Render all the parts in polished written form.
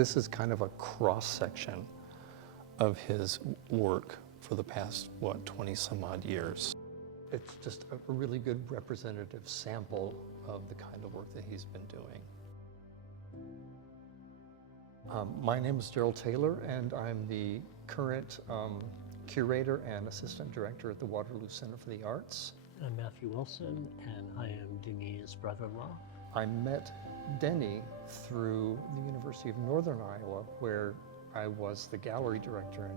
this is kind of a cross-section of his work for the past, 20 some odd years. It's just a really good representative sample of the kind of work that he's been doing. My name is Darrell Taylor, and I'm the current curator and assistant director at the Waterloo Center for the Arts. I'm Matthew Wilson, and I am Denis' brother-in-law. I met Denny through the University of Northern Iowa, where I was the gallery director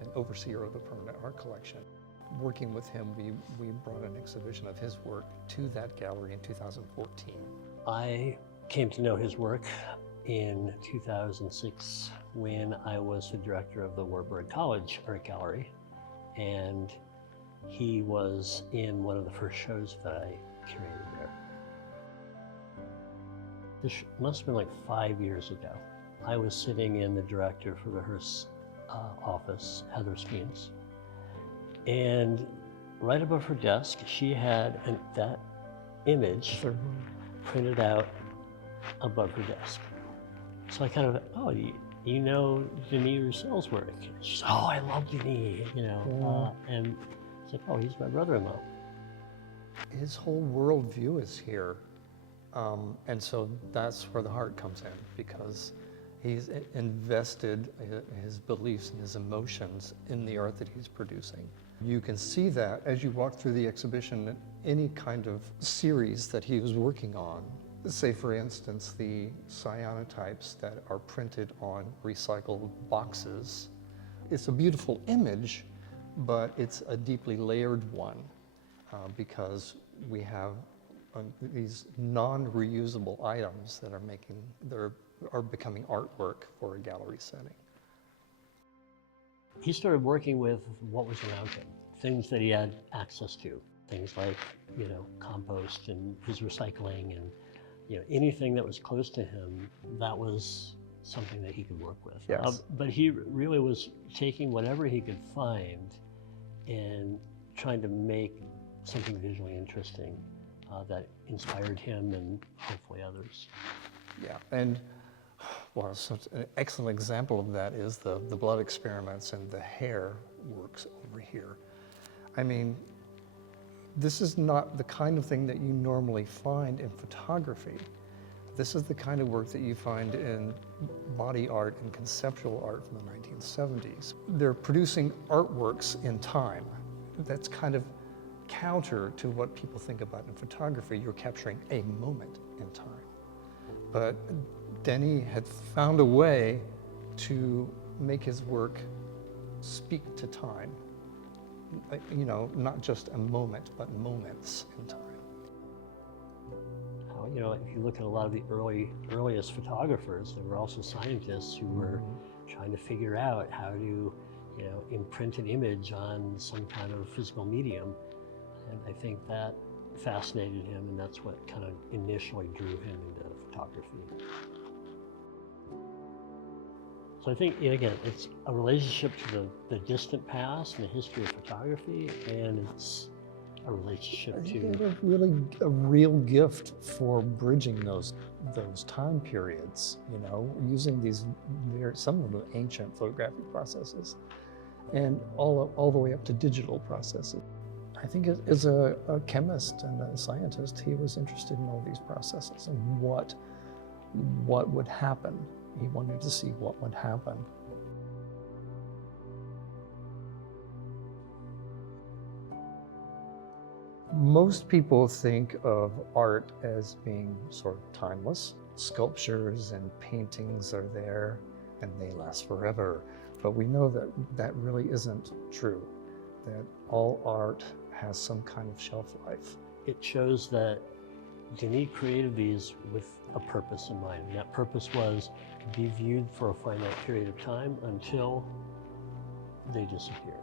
and overseer of the permanent art collection. Working with him, we brought an exhibition of his work to that gallery in 2014. I came to know his work in 2006 when I was the director of the Berg College Art Gallery, and he was in one of the first shows that I curated there. This must have been like 5 years ago. I was sitting in the director for the Hearst office, Heather Skiles, and right above her desk, she had that image printed out above her desk. So I kind of, oh, you know Denis Roussel's work? She said, oh, I love Denis, and it's like, oh, he's my brother-in-law. His whole worldview is here, and so that's where the heart comes in, because he's invested his beliefs and his emotions in the art that he's producing. You can see that as you walk through the exhibition, any kind of series that he was working on. Say, for instance, the cyanotypes that are printed on recycled boxes. It's a beautiful image, but it's a deeply layered one because we have these non-reusable items that are becoming artwork for a gallery setting. He started working with what was around him, things that he had access to, things like, compost and his recycling and, anything that was close to him, that was something that he could work with. Yes. But he really was taking whatever he could find and trying to make something visually interesting that inspired him and hopefully others. Yeah, and well, such an excellent example of that is the blood experiments and the hair works over here. I mean, this is not the kind of thing that you normally find in photography. This is the kind of work that you find in body art and conceptual art from the 1970s. They're producing artworks in time. That's kind of counter to what people think about in photography. You're capturing a moment in time. But Denis had found a way to make his work speak to time. Not just a moment, but moments in time. If you look at a lot of the earliest photographers, they were also scientists who were trying to figure out how to, imprint an image on some kind of physical medium. And I think that fascinated him, and that's what kind of initially drew him into photography. So I think, again, it's a relationship to the distant past and the history of photography, and it's a relationship to... Really a real gift for bridging those time periods, using these some of the ancient photographic processes and all the way up to digital processes. I think as a chemist and a scientist, he was interested in all these processes and what would happen. He wanted to see what would happen. Most people think of art as being sort of timeless. Sculptures and paintings are there and they last forever. But we know that that really isn't true, that all art has some kind of shelf life. It shows that Denis created these with a purpose in mind, and that purpose was to be viewed for a finite period of time until they disappear.